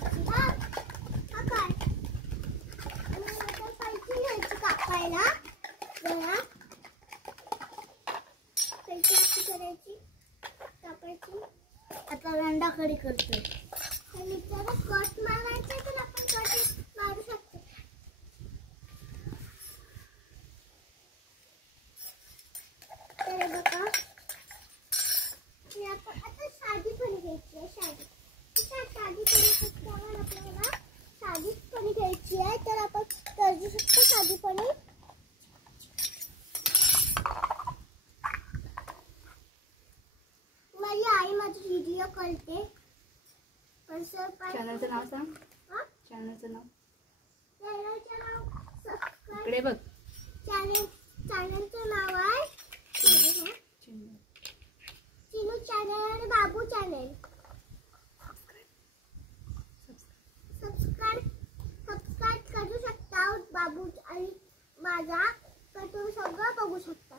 घ्यायची हा काय आणि आता पायची घ्यायची कापायला जरा पायची अशी करायची कापायची. आता रंडाखडी करतोय आणि जरा कट मारायचं तर आपण कट मारू शकतो. तर बघा आता साधी पण घ्यायची आहे. साधी पण आपल्याला साधी पण घ्यायची आहे. तर आपण करू शकतो साधी पण. माझी आई माझी व्हिडिओ करते. चॅनलचं नाव सांग. चॅनलचं नाव सबस्क्राइब इकडे बघ. चॅनलचं नाव आहे चिनू चॅनल आणि बाबू चॅनल. सबस्क्राइब करू शकता बाबू आणि माझा तर तुम्ही सगळं बघू शकता.